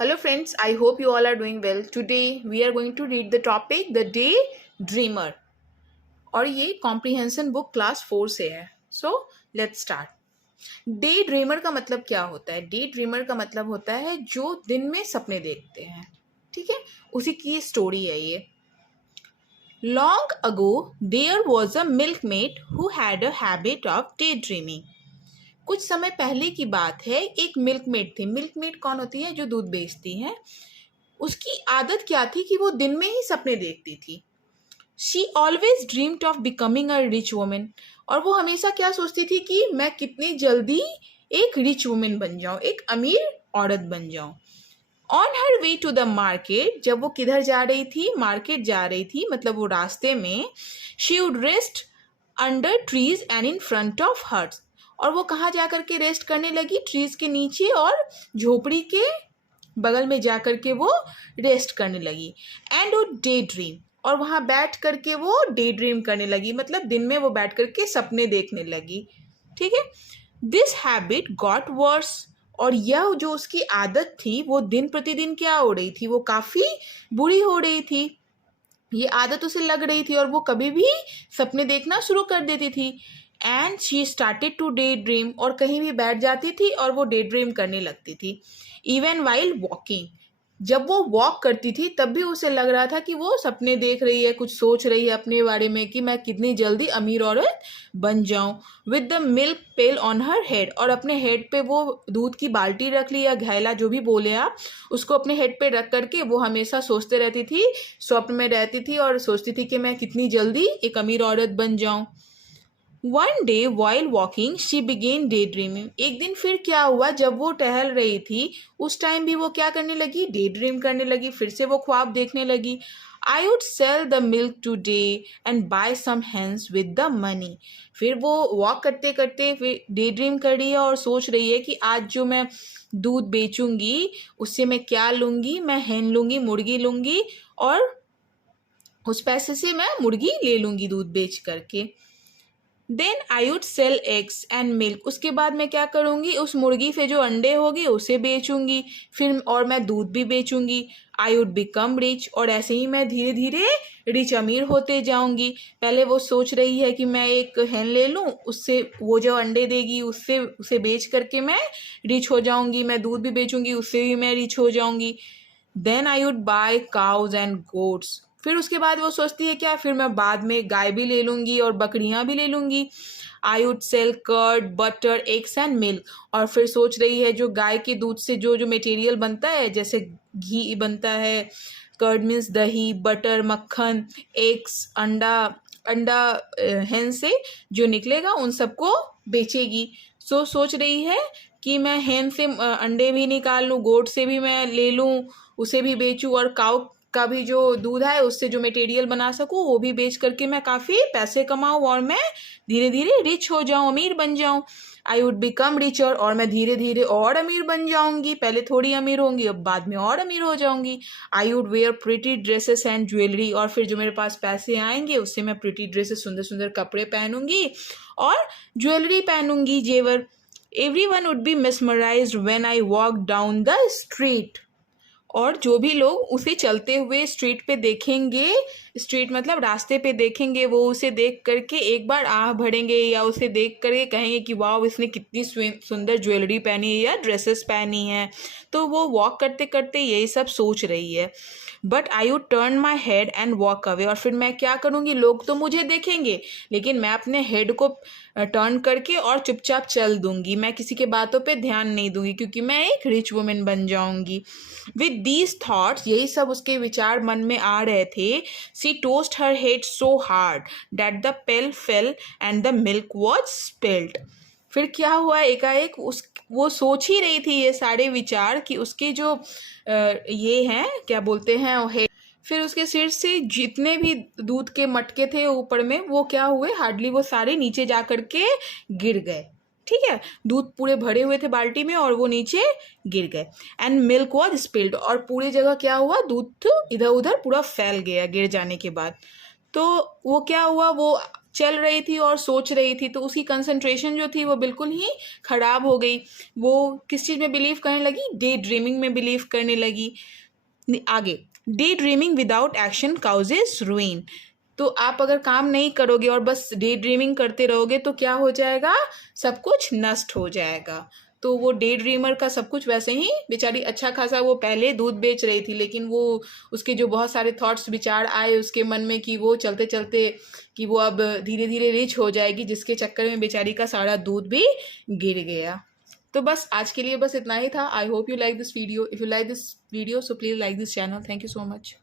Hello friends, I hope you all are doing well. Today we are going to read the topic The Day Dreamer और ये comprehension book class 4 से है. So let's start. Day dreamer का मतलब क्या होता है? Day dreamer का मतलब होता है जो दिन में सपने देखते हैं. ठीक है, उसी की स्टोरी है ये. Long ago there was a milkmaid who had a habit of day dreaming. कुछ समय पहले की बात है, एक मिल्कमेड थी. मिल्कमेड कौन होती है? जो दूध बेचती है. उसकी आदत क्या थी कि वो दिन में ही सपने देखती थी. She always dreamed of becoming a rich women. और वो हमेशा क्या सोचती थी कि मैं कितनी जल्दी एक रिच वुमेन बन जाऊं, एक अमीर औरत बन जाऊं. On her way to the market, जब वो किधर जा रही थी? मार्केट जा रही थी, मतलब वो रास्ते में. She would rest under trees and in front of huts. और वो कहाँ जा करके रेस्ट करने लगी? ट्रीज के नीचे और झोपड़ी के बगल में जा करके वो रेस्ट करने लगी. एंड वो डे ड्रीम, और वहाँ बैठ करके वो डे ड्रीम करने लगी, मतलब दिन में वो बैठ करके सपने देखने लगी. ठीक है. This habit got verse. और यह जो उसकी आदत थी वो दिन प्रतिदिन क्या हो रही थी? वो काफ़ी बुरी हो रही थी. ये आदत उसे लग रही थी और वो कभी भी सपने देखना शुरू कर देती थी. And she started to day dream, और कहीं भी बैठ जाती थी और वो डे ड्रीम करने लगती थी. इवन वाइल वॉकिंग, जब वो वॉक करती थी तब भी उसे लग रहा था कि वो सपने देख रही है, कुछ सोच रही है अपने बारे में कि मैं कितनी जल्दी अमीर औरत बन जाऊं. With the milk pail on her head, और अपने हेड पे वो दूध की बाल्टी रख ली या घैला, जो भी बोले आप, उसको अपने हेड पे रख करके वो हमेशा सोचते रहती थी, स्वप्न में रहती थी और सोचती थी कि मैं कितनी जल्दी एक अमीर औरत बन जाऊं. One day while walking she began day dreaming. एक दिन फिर क्या हुआ? जब वो टहल रही थी उस टाइम भी वो क्या करने लगी? डे ड्रीम करने लगी. फिर से वो ख्वाब देखने लगी. I would sell the milk today and buy some hens with the money. फिर वो वॉक करते करते फिर डे ड्रीम कर रही है और सोच रही है कि आज जो मैं दूध बेचूंगी उससे मैं क्या लूंगी? मैं हेन लूंगी, मुर्गी लूंगी, और उस पैसे से मैं मुर्गी ले लूंगी दूध बेच करके. Then I would sell eggs and milk. उसके बाद मैं क्या करूँगी? उस मुर्गी से जो अंडे होगी उसे बेचूंगी, फिर और मैं दूध भी बेचूंगी. आई वुड बिकम रिच, और ऐसे ही मैं धीरे धीरे रिच, अमीर होते जाऊंगी. पहले वो सोच रही है कि मैं एक hen ले लूँ, उससे वो जो अंडे देगी उससे उसे बेच करके मैं रिच हो जाऊंगी. मैं दूध भी बेचूंगी, उससे भी मैं रिच हो जाऊंगी. Then I would buy cows and goats. फिर उसके बाद वो सोचती है क्या? फिर मैं बाद में गाय भी ले लूँगी और बकरियाँ भी ले लूँगी. I would sell curd, butter, eggs and milk. और फिर सोच रही है जो गाय के दूध से जो जो मटेरियल बनता है, जैसे घी बनता है, कर्ड मीन्स दही, बटर मक्खन, एग्स अंडा, अंडा hen से जो निकलेगा उन सबको बेचेगी. सोच रही है कि मैं hen से अंडे भी निकाल लूँ, गोट से भी मैं ले लूँ, उसे भी बेचूँ, और काऊ का भी जो दूध है उससे जो मटेरियल बना सकूँ वो भी बेच करके मैं काफ़ी पैसे कमाऊँ और मैं धीरे धीरे रिच हो जाऊँ, अमीर बन जाऊँ. आई वुड बिकम रिचर, और मैं धीरे धीरे और अमीर बन जाऊंगी. पहले थोड़ी अमीर होंगी, अब बाद में और अमीर हो जाऊंगी. I would wear pretty dresses and jewellery, और फिर जो मेरे पास पैसे आएंगे उससे मैं प्रिटी ड्रेसेस, सुंदर सुंदर कपड़े पहनूंगी और ज्वेलरी पहनूंगी, जेवर. Every one would be mesmerised when I walk down the street. और जो भी लोग उसे चलते हुए स्ट्रीट पे देखेंगे, स्ट्रीट मतलब रास्ते पे देखेंगे, वो उसे देख करके एक बार आह भरेंगे या उसे देख करके कहेंगे कि वाह, इसने कितनी सुंदर ज्वेलरी पहनी है या ड्रेसेस पहनी है. तो वो वॉक करते करते यही सब सोच रही है. But I would turn my head and walk away. और फिर मैं क्या करूँगी? लोग तो मुझे देखेंगे लेकिन मैं अपने हेड को टर्न करके और चुपचाप चल दूंगी. मैं किसी के बातों पे ध्यान नहीं दूंगी क्योंकि मैं एक रिच वुमेन बन जाऊंगी. विद दीज थॉट्स, यही सब उसके विचार मन में आ रहे थे. She tossed her head so hard that the pail fell and the milk was spilled. फिर क्या हुआ? एकाएक वो सोच ही रही थी ये सारे विचार कि उसके जो ये हैं, क्या बोलते हैं, हेड, फिर उसके सिर से जितने भी दूध के मटके थे ऊपर में, वो क्या हुए? हार्डली वो सारे नीचे जा करके गिर गए. ठीक है, दूध पूरे भरे हुए थे बाल्टी में और वो नीचे गिर गए. एंड मिल्क वॉज स्पिल्ड, और पूरी जगह क्या हुआ? दूध इधर उधर पूरा फैल गया गिर जाने के बाद. तो वो क्या हुआ? वो चल रही थी और सोच रही थी, तो उसकी कंसंट्रेशन जो थी वो बिल्कुल ही ख़राब हो गई। वो किस चीज़ में बिलीव करने लगी? डे ड्रीमिंग में बिलीव करने लगी। आगे, day dreaming without action causes ruin. तो आप अगर काम नहीं करोगे और बस डे ड्रीमिंग करते रहोगे तो क्या हो जाएगा? सब कुछ नष्ट हो जाएगा। तो वो डे ड्रीमर का सब कुछ वैसे ही, बेचारी अच्छा खासा वो पहले दूध बेच रही थी, लेकिन वो उसके जो बहुत सारे थॉट्स विचार आए उसके मन में कि वो चलते चलते कि वो अब धीरे धीरे रिच हो जाएगी, जिसके चक्कर में बेचारी का सारा दूध भी गिर गया। तो बस आज के लिए बस इतना ही था। I hope you like this video. If you like this video so please like this channel. Thank you so much.